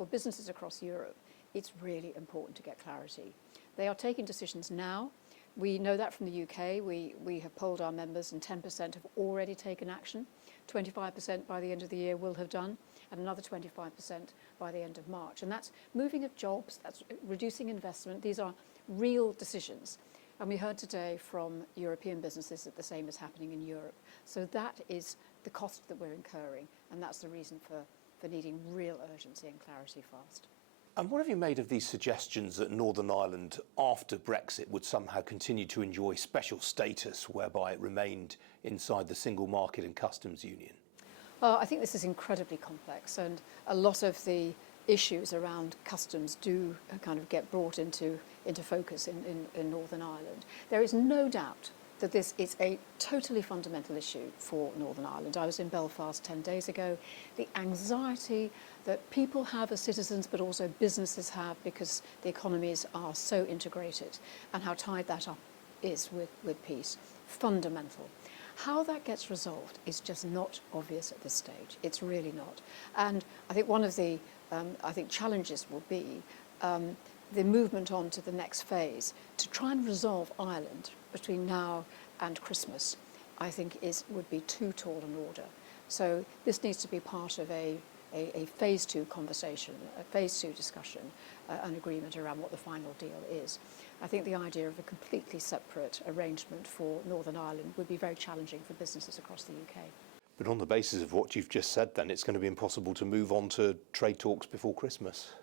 for businesses across Europe, it's really important to get clarity. They are taking decisions now. We know that from the UK. We have polled our members and 10% have already taken action. 25% by the end of the year will have done, and another 25% by the end of March. And that's moving of jobs, that's reducing investment. These are real decisions. And we heard today from European businesses that the same is happening in Europe. So that is the cost that we're incurring, and that's the reason for needing real urgency and clarity fast. And what have you made of these suggestions that Northern Ireland, after Brexit, would somehow continue to enjoy special status whereby it remained inside the single market and customs union? I think this is incredibly complex, and a lot of the issues around customs do kind of get brought into focus in Northern Ireland. There is no doubt that this is a totally fundamental issue for Northern Ireland. I was in Belfast 10 days ago. The anxiety that people have as citizens, but also businesses have, because the economies are so integrated, and how tied that up is with peace, fundamental. How that gets resolved is just not obvious at this stage. It's really not. And I think one of the challenges will be the movement on to the next phase to try and resolve Ireland between now and Christmas. I think would be too tall an order. So this needs to be part of a phase 2 conversation, a phase 2 discussion, an agreement around what the final deal is. I think the idea of a completely separate arrangement for Northern Ireland would be very challenging for businesses across the UK. But on the basis of what you've just said, then, it's going to be impossible to move on to trade talks before Christmas.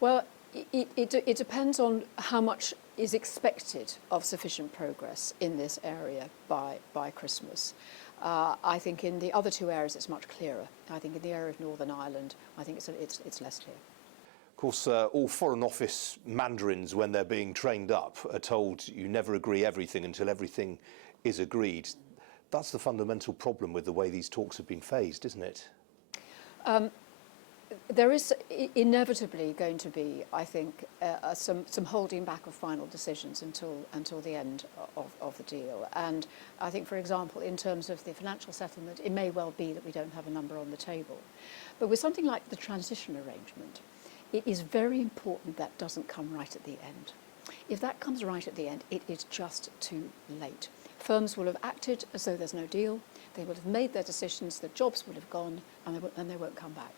Well, it depends on how much is expected of sufficient progress in this area by Christmas. I think in the other 2 areas it's much clearer. I think in the area of Northern Ireland, I think it's less clear. Of course, all Foreign Office mandarins, when they're being trained up, are told you never agree everything until everything is agreed. That's the fundamental problem with the way these talks have been phased, isn't it? There is inevitably going to be, I think, some holding back of final decisions until the end of the deal. And I think, for example, in terms of the financial settlement, it may well be that we don't have a number on the table. But with something like the transition arrangement, it is very important that doesn't come right at the end. If that comes right at the end, it is just too late. Firms will have acted as though there's no deal. They will have made their decisions, the jobs will have gone, and they won't come back.